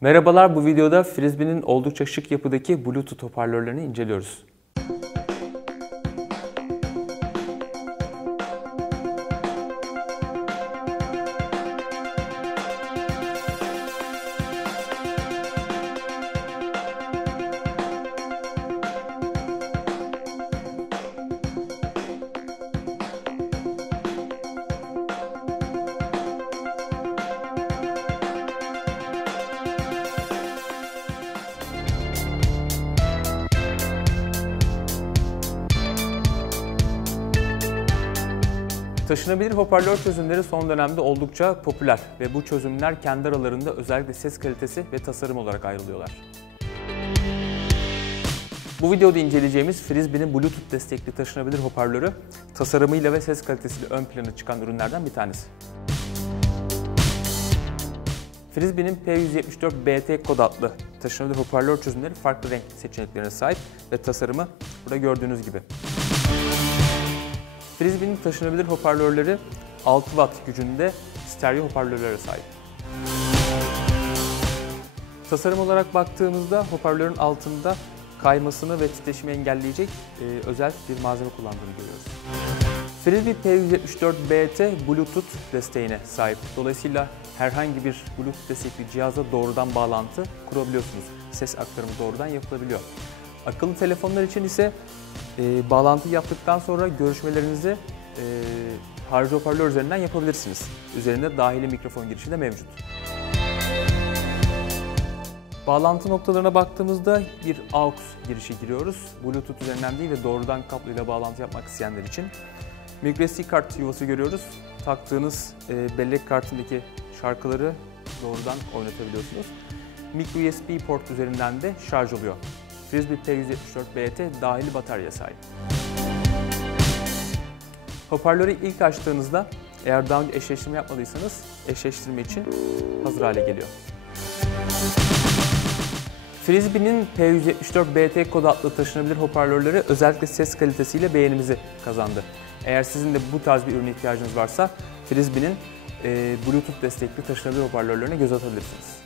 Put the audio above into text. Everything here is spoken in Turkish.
Merhabalar, bu videoda Frisbee'nin oldukça şık yapıdaki Bluetooth hoparlörlerini inceliyoruz. Taşınabilir hoparlör çözümleri son dönemde oldukça popüler ve bu çözümler kendi aralarında özellikle ses kalitesi ve tasarım olarak ayrılıyorlar. Bu videoda inceleyeceğimiz Frisbee'nin Bluetooth destekli taşınabilir hoparlörü tasarımıyla ve ses kalitesiyle ön plana çıkan ürünlerden bir tanesi. Frisbee'nin P174BT kod adlı taşınabilir hoparlör çözümleri farklı renk seçeneklerine sahip ve tasarımı burada gördüğünüz gibi. Frisbee'nin taşınabilir hoparlörleri 6 watt gücünde stereo hoparlörlere sahip. Tasarım olarak baktığımızda hoparlörün altında kaymasını ve titreşimi engelleyecek e, özel bir malzeme kullandığını görüyoruz. Frisbee P174BT Bluetooth desteğine sahip. Dolayısıyla herhangi bir Bluetooth destekli cihaza doğrudan bağlantı kurabiliyorsunuz. Ses aktarımı doğrudan yapılabiliyor. Akıllı telefonlar için ise e, bağlantı yaptıktan sonra görüşmelerinizi e, harici hoparlör üzerinden yapabilirsiniz. Üzerinde dahili mikrofon girişi de mevcut. Bağlantı noktalarına baktığımızda bir AUX girişi giriyoruz. Bluetooth üzerinden değil de doğrudan kabloyla bağlantı yapmak isteyenler için. microSD kart yuvası görüyoruz. Taktığınız e, bellek kartındaki şarkıları doğrudan oynatabiliyorsunuz. Micro USB port üzerinden de şarj oluyor. Frisbee P174BT dahili batarya sahip. Hoparlörü ilk açtığınızda eğer daha önce eşleştirme yapmadıysanız eşleştirme için hazır hale geliyor. Frisbee'nin P174BT kod adlı taşınabilir hoparlörleri özellikle ses kalitesiyle beğenimizi kazandı. Eğer sizin de bu tarz bir ürün ihtiyacınız varsa Frisbee'nin Bluetooth destekli taşınabilir hoparlörlerine göz atabilirsiniz.